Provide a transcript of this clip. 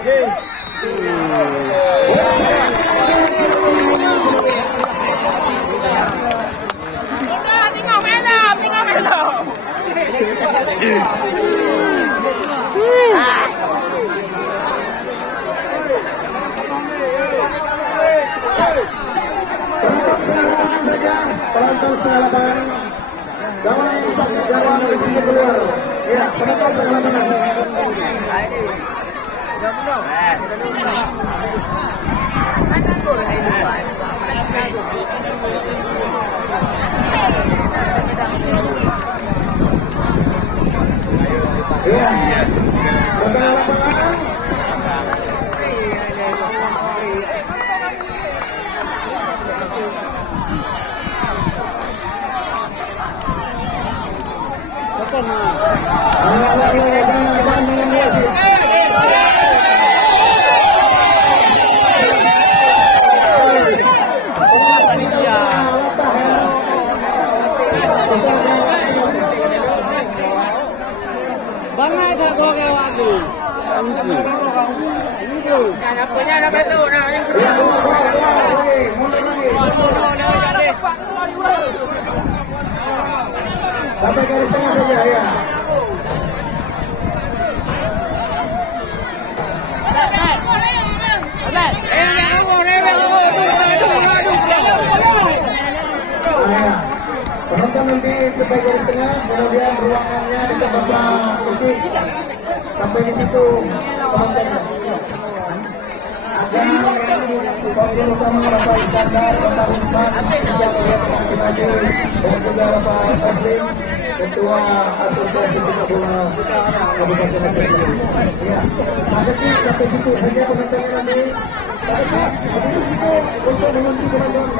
Tengok malam, tengok malam. Penonton setengah lapangan, jangan keluar. Ya, penonton setengah lapangan. Ya, setengah lapangan. Bangai tak gua lewat tu. Kan apanya nak betul nak yang kedua. Sampai ke tengah saja ya. Penonton nanti sampai garis tengah, kemudian ruangannya di tempat isi sampai di situ penonton. Pemimpin utama Bapak Iskandar, Bapak Usman, dan juga Bapak Taslim, Ketua Asosiasi Sepak Bola Kabupaten Aceh. Ya, sampai situ saja penontonnya nanti. Sampai situ untuk mengunci penonton.